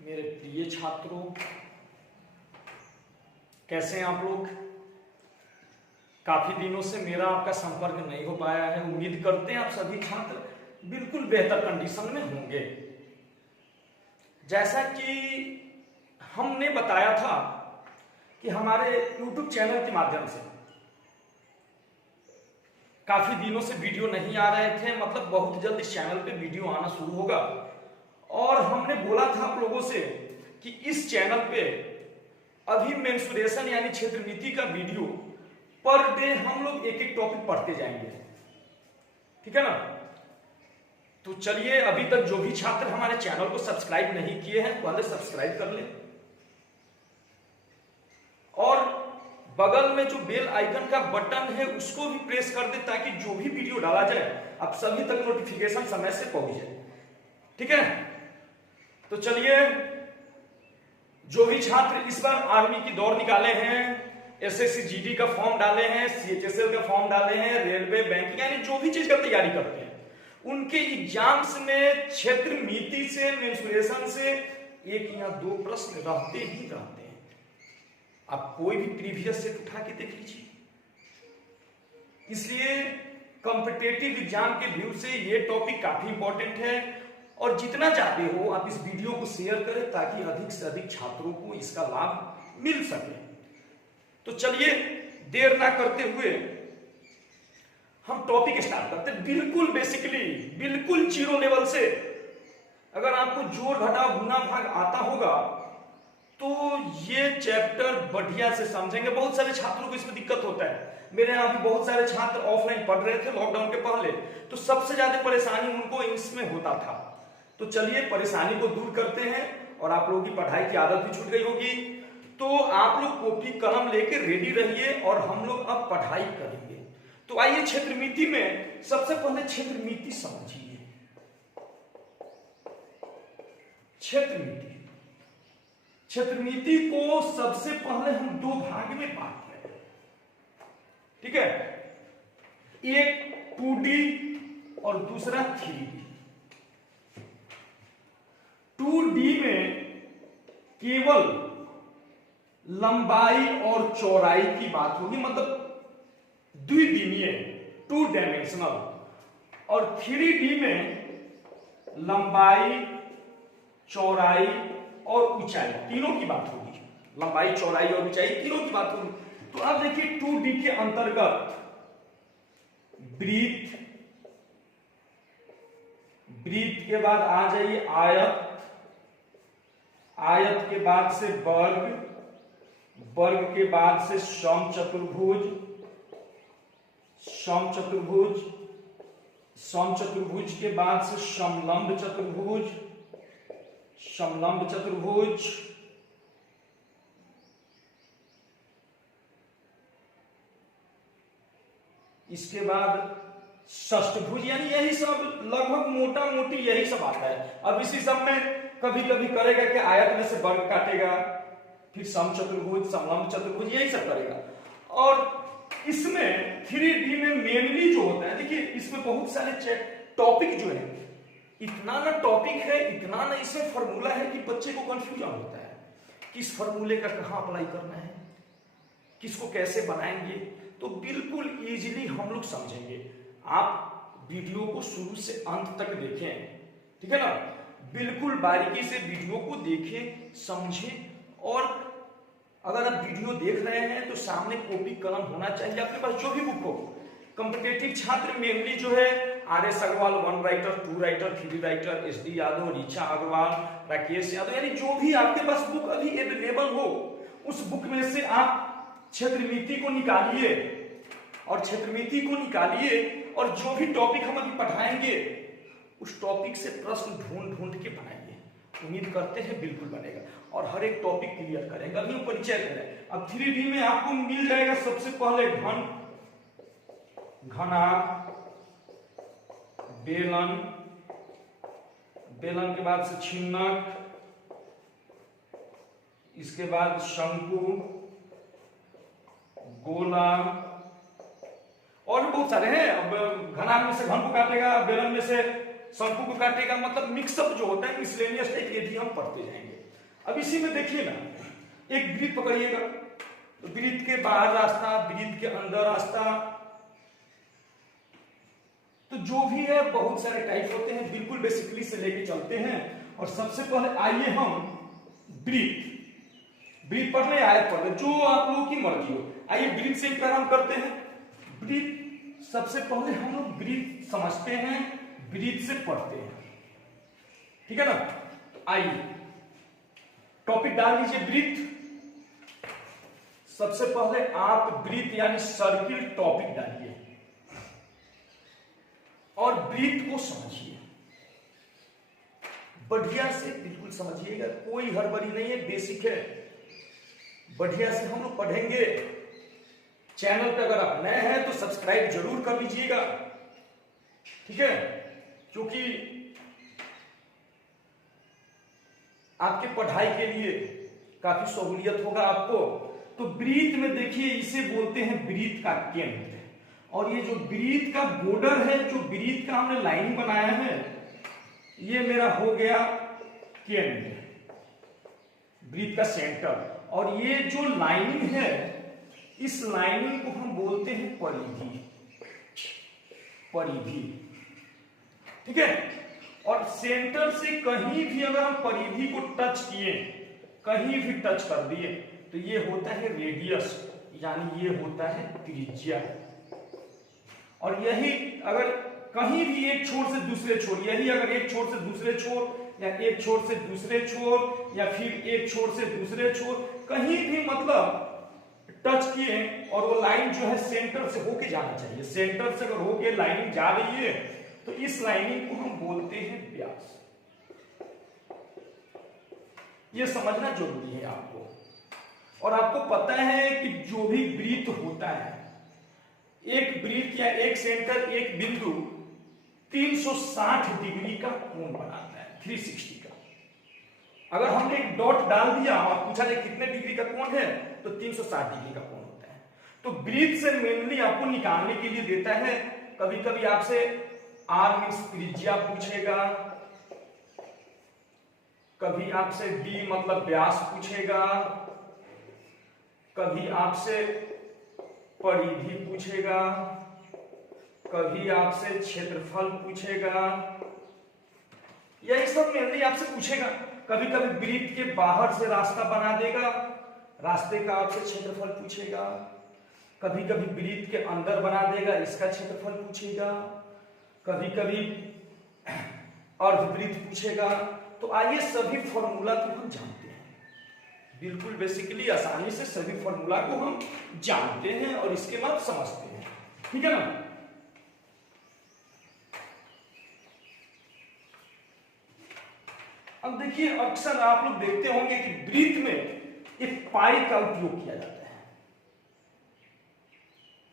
मेरे प्रिय छात्रों, कैसे हैं आप लोग। काफी दिनों से मेरा आपका संपर्क नहीं हो पाया है। उम्मीद करते हैं आप सभी छात्र बिल्कुल बेहतर कंडीशन में होंगे। जैसा कि हमने बताया था कि हमारे YouTube चैनल के माध्यम से काफी दिनों से वीडियो नहीं आ रहे थे, मतलब बहुत जल्द इस चैनल पे वीडियो आना शुरू होगा। और हमने बोला था आप लोगों से कि इस चैनल पे अभी मेंसुरेशन यानी क्षेत्रमिति का वीडियो पर डे हम लोग एक एक टॉपिक पढ़ते जाएंगे, ठीक है ना। तो चलिए, अभी तक जो भी छात्र हमारे चैनल को सब्सक्राइब नहीं किए हैं पहले सब्सक्राइब कर लें और बगल में जो बेल आइकन का बटन है उसको भी प्रेस कर दें ताकि जो भी वीडियो डाला जाए आप सभी तक नोटिफिकेशन समय से पहुंच जाए, ठीक है। तो चलिए, जो भी छात्र इस बार आर्मी की दौड़ निकाले हैं, एसएससी जीडी का फॉर्म डाले हैं, सीएचएसएल का फॉर्म डाले हैं, रेलवे बैंक यानी जो भी चीज का तैयारी करते हैं, उनके एग्जाम्स में क्षेत्रमिति से मेंसुरेशन से एक या दो प्रश्न रहते ही रहते हैं। आप कोई भी प्रीवियस सेट उठा के देख लीजिए। इसलिए कॉम्पिटिटिव एग्जाम के व्यू से ये टॉपिक काफी इंपॉर्टेंट है और जितना चाहते हो आप इस वीडियो को शेयर करें ताकि अधिक से अधिक छात्रों को इसका लाभ मिल सके। तो चलिए, देर ना करते हुए हम टॉपिक स्टार्ट करते हैं। बिल्कुल बेसिकली, बिल्कुल जीरो लेवल से अगर आपको जोड़ घटाव गुना भाग आता होगा तो ये चैप्टर बढ़िया से समझेंगे। बहुत सारे छात्रों को इसमें दिक्कत होता है। मेरे यहाँ भी बहुत सारे छात्र ऑफलाइन पढ़ रहे थे लॉकडाउन के पहले, तो सबसे ज्यादा परेशानी उनको इसमें होता था। तो चलिए, परेशानी को दूर करते हैं और आप लोगों की पढ़ाई की आदत भी छूट गई होगी। तो आप लोग कॉपी कलम लेके रेडी रहिए और हम लोग अब पढ़ाई करेंगे। तो आइए, क्षेत्रमिति में सबसे पहले क्षेत्रमिति समझिए। क्षेत्रमिति को सबसे पहले हम दो भाग में बांट रहे हैं, ठीक है। एक 2D और दूसरा 3D। 2D में केवल लंबाई और चौड़ाई की बात होगी, मतलब द्विदिमीय, 2 डायमेंशनल। और 3D में लंबाई, चौड़ाई और ऊंचाई तीनों की बात होगी। लंबाई, चौड़ाई और ऊंचाई तीनों की बात होगी। तो अब देखिए, 2D के अंतर्गत ब्रीथ के बाद आ जाइए आयत, आयत के बाद से वर्ग, वर्ग के बाद से समचतुर्भुज, समचतुर्भुज के बाद से समलंब चतुर्भुज, इसके बाद षष्ठभुज, यानी यही सब लगभग मोटा मोटी यही सब आता है। अब इसी सब में कभी कभी करेगा कि आयत में से वर्ग काटेगा, फिर समचतुर्भुज, समलंब चतुर्भुज, यही सब करेगा। और इसमें 3D में मेनली जो होता है, देखिए इसमें बहुत सारे टॉपिक जो है, इतना ना टॉपिक है, इतना ना इसमें फॉर्मूला है कि बच्चे को कंफ्यूजन होता है किस फॉर्मूले का कहां अप्लाई करना है, किसको कैसे बनाएंगे। तो बिल्कुल इजीली हम लोग समझेंगे। आप वीडियो को शुरू से अंत तक देखें, ठीक है ना। बिल्कुल बारीकी से वीडियो को देखें, समझें। और अगर आप वीडियो देख रहे हैं तो सामने कॉपी कलम होना चाहिए आपके पास, जो भी बुक हो। कॉम्पिटिटिव छात्र मेनली जो है R S. Agarwal 1 writer, 2 writer, 3 writer, S D. Yadav, Richa Agarwal, Rakesh Yadav, यानी जो भी आपके पास बुक अभी अवेलेबल हो उस बुक में से आप क्षेत्रमिति को निकालिए और क्षेत्रमिति को निकालिए और जो भी टॉपिक हम अभी पढ़ाएंगे उस टॉपिक से प्रश्न ढूंढ ढूंढ के बनाइए। उम्मीद करते हैं बिल्कुल बनेगा और हर एक टॉपिक क्लियर करेंगे। अभी हम परिचय करें। अब 3D में आपको मिल जाएगा सबसे पहले घनाभ, बेलन, बेलन के बाद से छिन्नक, इसके बाद शंकु, गोला और भी बहुत सारे हैं। अब घनाभ में से घन को काटेगा, बेलन में से शंकु को काटेगा, मतलब मिक्सअप जो होता है मिसलेनियस टाइप, ये भी हम पढ़ते जाएंगे। अब इसी में देखिए ना, एक वृत्त पकड़िएगा तो वृत्त के बाहर रास्ता, वृत्त के अंदर रास्ता, तो जो भी है बहुत सारे टाइप होते हैं, बिल्कुल बेसिकली से लेके चलते हैं। और सबसे पहले आइए हम ब्रीथ पढ़ ले, आयत पढ़ ले, जो आप लोगों की मर्जी हो। आइए ब्रीथ से प्रारंभ करते हैं। ब्रीथ सबसे पहले हम लोग ब्रीथ समझते हैं, ब्रीथ से पढ़ते हैं, ठीक है ना। तो आइए टॉपिक डाल लीजिए ब्रीथ। सबसे पहले आप ब्रीथ यानी सर्किल टॉपिक डालिए और ब्रीथ को समझिए, बढ़िया से बिल्कुल समझिएगा, कोई हड़बड़ी नहीं है, बेसिक है, बढ़िया से हम लोग पढ़ेंगे। चैनल पे अगर आप नए हैं तो सब्सक्राइब जरूर कर लीजिएगा, ठीक है, क्योंकि आपके पढ़ाई के लिए काफी सहूलियत होगा आपको। तो ब्रीथ में देखिए, इसे बोलते हैं ब्रीथ का केंद्र, और ये जो ब्रीथ का बॉर्डर है, जो ब्रीथ का हमने लाइन बनाया है, ये मेरा हो गया केंद्र, ब्रीथ का सेंटर। और ये जो लाइनिंग है, इस लाइनिंग को हम बोलते हैं परिधि, ठीक है। और सेंटर से कहीं भी अगर हम परिधि को टच किए, कहीं भी टच कर दिए, तो ये होता है रेडियस, यानी ये होता है त्रिज्या। और यही अगर कहीं भी एक छोर से दूसरे छोर, यही अगर एक छोर से दूसरे छोर, या एक छोर से दूसरे छोर, या फिर एक छोर से दूसरे छोर, कहीं भी मतलब टच किए, और वो लाइन जो है सेंटर से होके जाना चाहिए। सेंटर से अगर होके लाइनिंग जा रही है तो इस लाइनिंग को हम बोलते हैं व्यास। ये समझना जरूरी है आपको। और आपको पता है कि जो भी ब्रीथ होता है, एक ब्रीथ या एक सेंटर, एक बिंदु 360 डिग्री का कोण बनाता है, 360 का। अगर हमने एक डॉट डाल दिया और पूछा जाए कितने डिग्री का कोण है, तो 360 डिग्री का कोण होता है। तो ब्रीथ से मेनली आपको निकालने के लिए देता है, कभी कभी आपसे आर मीन्स त्रिज्या पूछेगा, कभी आपसे डी मतलब व्यास पूछेगा, कभी आपसे परिधि पूछेगा, कभी आपसे क्षेत्रफल पूछेगा, यही सब मेनली आपसे पूछेगा। कभी कभी ब्रीथ के बाहर से रास्ता बना देगा, रास्ते का आपसे क्षेत्रफल पूछेगा, कभी कभी ब्रीथ के अंदर बना देगा, इसका क्षेत्रफल पूछेगा, कभी कभी अर्धवृत्त पूछेगा। तो आइए सभी फॉर्मूला को हम जानते हैं, बिल्कुल बेसिकली आसानी से सभी फॉर्मूला को हम जानते हैं और इसके बाद समझते हैं, ठीक है ना। अब देखिए, अक्सर आप लोग देखते होंगे कि ब्रीथ में एक पाई का उपयोग किया जाता है।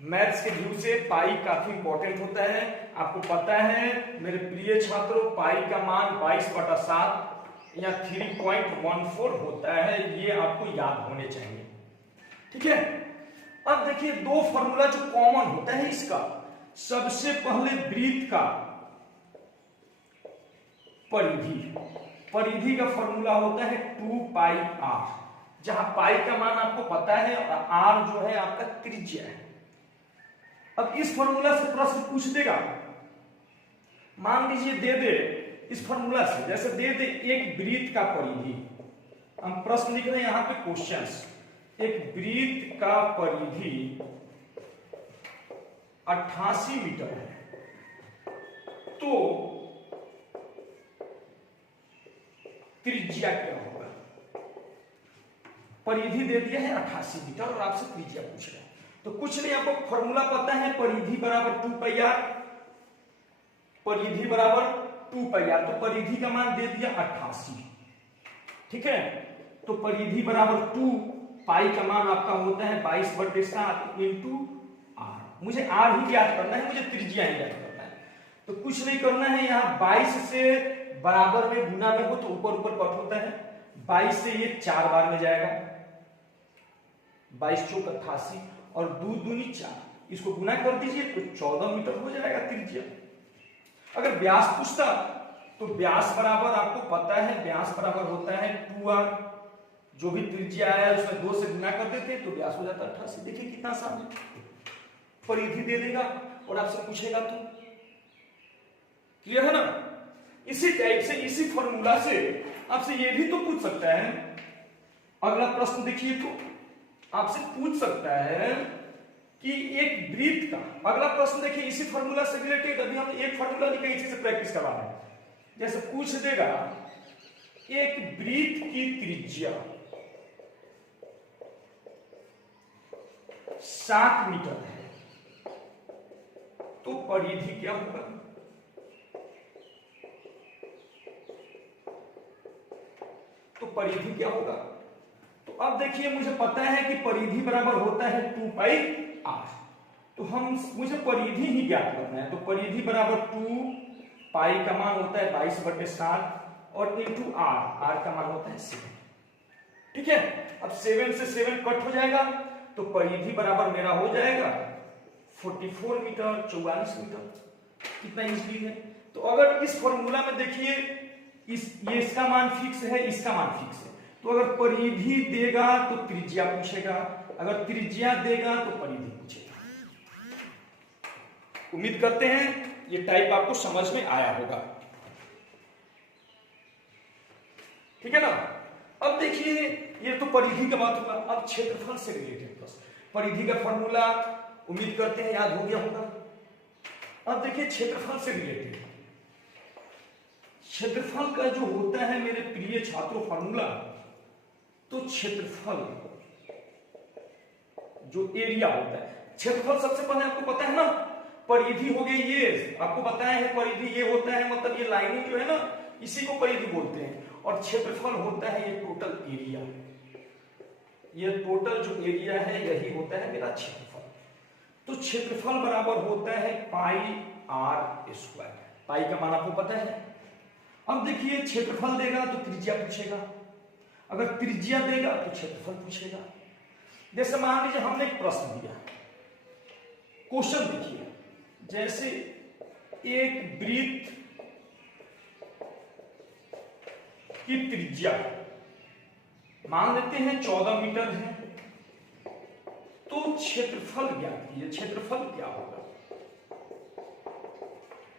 मैथ्स के व्यू से पाई काफी इंपॉर्टेंट होता है। आपको पता है मेरे प्रिय छात्रों, पाई का मान 22/7 या 3.14 होता है, ये आपको याद होने चाहिए, ठीक है। अब देखिए, दो फॉर्मूला जो कॉमन होता है इसका, सबसे पहले ब्रीथ का परिधि का फॉर्मूला होता है 2πr, जहां पाई का मान आपको पता है और आर जो है आपका त्रिज्या है। अब इस फॉर्मूला से प्रश्न पूछ देगा, मान लीजिए दे इस फॉर्मूला से, जैसे दे एक ब्रीथ का परिधि, हम प्रश्न लिख रहे हैं यहां पे क्वेश्चंस, एक ब्रीथ का परिधि 88 मीटर है, तो त्रिज्या क्या होगा। परिधि दे दिया है 88 मीटर और आपसे त्रिज्या पूछ रहे हैं, तो कुछ नहीं, आपको फॉर्मूला पता है, परिधि बराबर 2πr, परिधि बराबर 2πr, तो परिधि का मान दे दिया 88, ठीक है। तो परिधि बराबर 2, पाई का मान आपका होता है 22/7 इंटू आर। मुझे आर ही याद करना है, मुझे त्रिज्या ही याद करना है, तो कुछ नहीं करना है, यहाँ 22 से बराबर में गुना में हो तो ऊपर ऊपर कट होता है, 22 से ये 4 बार में जाएगा, 22 चौक 88 और 2 दूनी 4, इसको गुना कर दीजिए तो 14 मीटर हो जाएगा त्रिज्या। अगर व्यास पूछता तो व्यास बराबर आपको पता है, व्यास बराबर होता है 2r, जो भी त्रिज्या आया उसमें 2 से गुना कर देते तो व्यास हो जाता 88। देखिए कितना आसान है, परिधि दे देगा और आपसे पूछेगा तो क्लियर है ना। इसी टाइप से, इसी फॉर्मूला से आपसे ये भी तो पूछ सकता है। अगला प्रश्न देखिए, तो आपसे पूछ सकता है कि एक वृत्त का, अगला प्रश्न देखिए इसी फॉर्मूला से रिलेटेड, अभी हम एक फॉर्मूला लिखे इसी से प्रैक्टिस करवा रहे हैं। जैसे पूछ देगा एक वृत्त की त्रिज्या 7 मीटर है, तो परिधि क्या होगा? तो परिधि क्या होगा? तो अब देखिए मुझे पता है कि परिधि बराबर होता है 2 पाई r। तो मुझे परिधि ही ज्ञात करना है, तो परिधि बराबर 2 पाई का मान होता है 22/7 और इंटू r का मान होता है 7। ठीक है, अब 7 से 7 कट हो जाएगा तो परिधि बराबर मेरा हो जाएगा 44 मीटर, 44 मीटर। कितना इजी है। तो अगर इस फॉर्मूला में देखिए ये इसका मान फिक्स है, इसका मान फिक्स है, तो अगर परिधि देगा तो त्रिज्या पूछेगा, अगर त्रिज्या देगा तो परिधि पूछेगा। उम्मीद करते हैं ये टाइप आपको समझ में आया होगा। ठीक है ना। अब देखिए ये तो परिधि का बात होगा, अब क्षेत्रफल से रिलेटेड प्रश्न। परिधि का फॉर्मूला उम्मीद करते हैं याद हो गया होगा। अब देखिए क्षेत्रफल से रिलेटेड, क्षेत्रफल का जो होता है मेरे प्रिय छात्रों फॉर्मूला, तो क्षेत्रफल जो एरिया होता है, क्षेत्रफल सबसे पहले आपको पता है ना, परिधि हो गई ये, आपको बताया है परिधि ये होता है, मतलब ये लाइनिंग जो है ना इसी को परिधि बोलते हैं, और क्षेत्रफल होता है ये टोटल एरिया, ये टोटल जो एरिया है यही होता है मेरा क्षेत्रफल। तो क्षेत्रफल बराबर होता है पाई r स्क्वायर। पाई का मान आपको पता है। अब देखिए क्षेत्रफल देगा तो त्रिज्या पूछेगा, अगर त्रिज्या देगा तो क्षेत्रफल पूछेगा। जैसे मान लीजिए हमने एक प्रश्न दिया, क्वेश्चन देखिए, जैसे एक वृत्त की त्रिज्या मान लेते हैं 14 मीटर है, तो क्षेत्रफल ज्ञात कीजिए, क्षेत्रफल क्या होगा,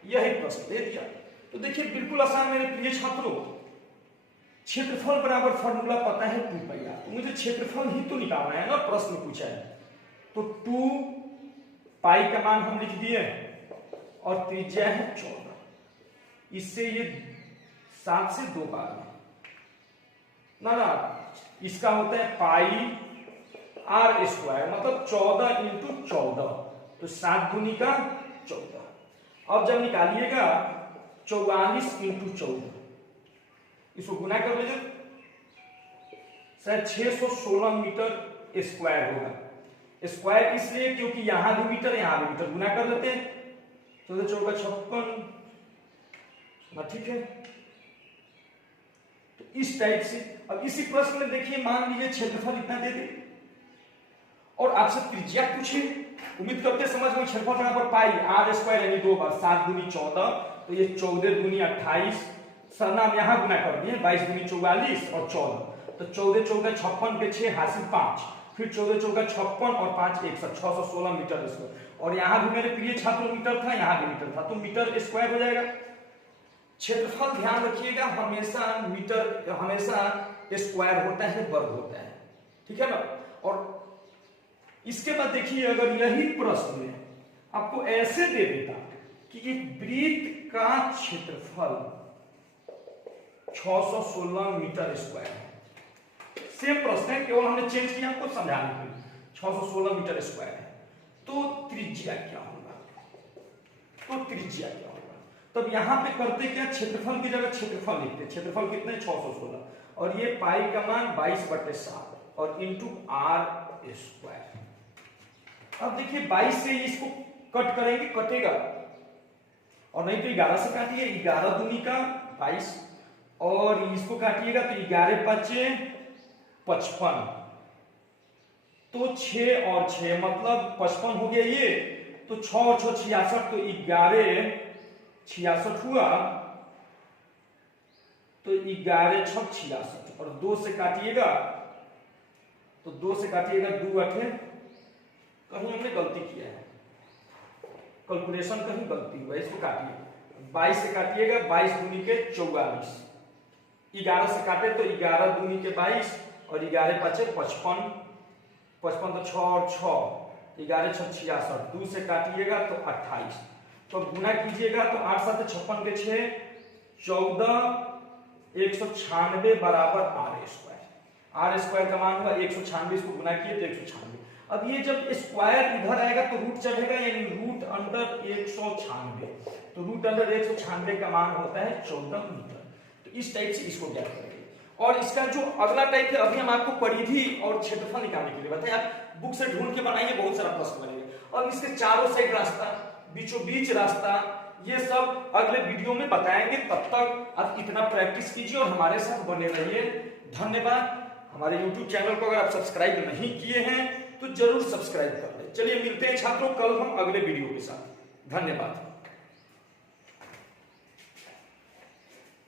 यही प्रश्न दे दिया। तो देखिए बिल्कुल आसान मेरे प्रिय छात्रों, क्षेत्रफल बराबर फॉर्मूला पता है 2 पाई r, तो मुझे क्षेत्रफल ही तो निकालना है ना, प्रश्न पूछा है। तो 2 पाई का मान हम लिख दिए और त्रिज्या है 14, इससे ये 7 से 2 बार ना इसका होता है पाई r स्क्वायर, मतलब 14 इंटू 14, तो 7 दूनी का 14। अब जब निकालिएगा 44 इंटू 14, इसको गुना कर लीजिए, शायद 616 मीटर स्क्वायर होगा। स्क्वायर इसलिए क्योंकि यहां भी मीटर यहां भी मीटर, गुना कर लेते हैं, 14 चौका 56, ठीक है। तो इस टाइप से अब इसी प्रश्न में देखिए मान लीजिए क्षेत्रफल इतना दे दे और आपसे त्रिज्या पूछे, उम्मीद करते समझ में, क्षेत्रफल बराबर पाई r स्क्वायर यानी 2 बार 7 दूनी 14, तो ये 14 दूनी 28, सरनाम यहां गुना कर दिए, 22 दूनी 44 और 14, तो 14 चौका 56 के 6 हासिल 5, फिर 14 चौका 56 और 5 61, 616 मीटर स्क्वायर। और यहां भी मेरे प्रिय छात्रों मीटर था, यहां भी मीटर था, तो मीटर स्क्वायर हो जाएगा। क्षेत्रफल ध्यान रखिएगा हमेशा मीटर, हमेशा स्क्वायर होता है, वर्ग होता है, ठीक है ना। और इसके बाद देखिए अगर यही प्रश्न में आपको ऐसे दे देता कि एक वृत्त का क्षेत्रफल 616 मीटर स्क्वायर है, सेम प्रश्न है, केवल हमने चेंज किया आपको समझाने के लिए, 616 मीटर स्क्वायर है, तो त्रिज्या क्या होगा, तो त्रिज्या क्या होगा। तब यहां पे करते क्या, क्षेत्रफल की जगह क्षेत्रफल लिखते, क्षेत्रफल कितने 616, और ये पाई का मान 22/7 और इंटू r स्क्वायर। अब देखिए 22 से इसको कट करेंगे, कटेगा, और नहीं तो 11 से काटिए, 11 दूनी का 22, और इसको काटिएगा तो 11 5 55, तो 6 और 6 मतलब 55 हो गया ये, तो 6 और 6 66, तो 11 66 हुआ, तो 11 6 66, और 2 से काटिएगा तो 2 से काटिएगा 2 8, कहीं हमने गलती किया है, कैलकुलेशन कहीं गलती हुआ, इसको काटिए। 22 से काटिएगा, 22 दूनी के 44, 11 से काटे तो 11 दूनी के 22 और 11 पचे 55, 55 तो 6 और 6, 11 6 66, 2 से काटिएगा तो 28, तो गुना कीजिएगा तो 8 7 56 के 6 14, 196 बराबर आर स्क्वायर। आर स्क्वायर का मान हुआ 196, को गुना किए तो 196। अब ये जब स्क्वायर इधर आएगा तो रूट चढ़ेगा, यानी रूट अंडर 196, तो रूट अंडर 196 का मान होता है 14 मीटर। तो इस टाइप से इसको ज्ञात करेंगे। और इसका जो अगला टाइप है, अभी हम आपको परिधि और क्षेत्रफल निकालने के लिए बताएं, आप बुक से ढूंढ के बनाइए, बहुत सारा प्रश्न बनेगा। और इसके चारों साइड रास्ता, बीचों बीच रास्ता, ये सब अगले वीडियो में बताएंगे। तब तक आप इतना प्रैक्टिस कीजिए और हमारे साथ बने रहिए। धन्यवाद। हमारे YouTube चैनल को अगर आप सब्सक्राइब नहीं किए हैं तो जरूर सब्सक्राइब कर लें। चलिए मिलते हैं छात्रों कल हम अगले वीडियो के साथ। धन्यवाद।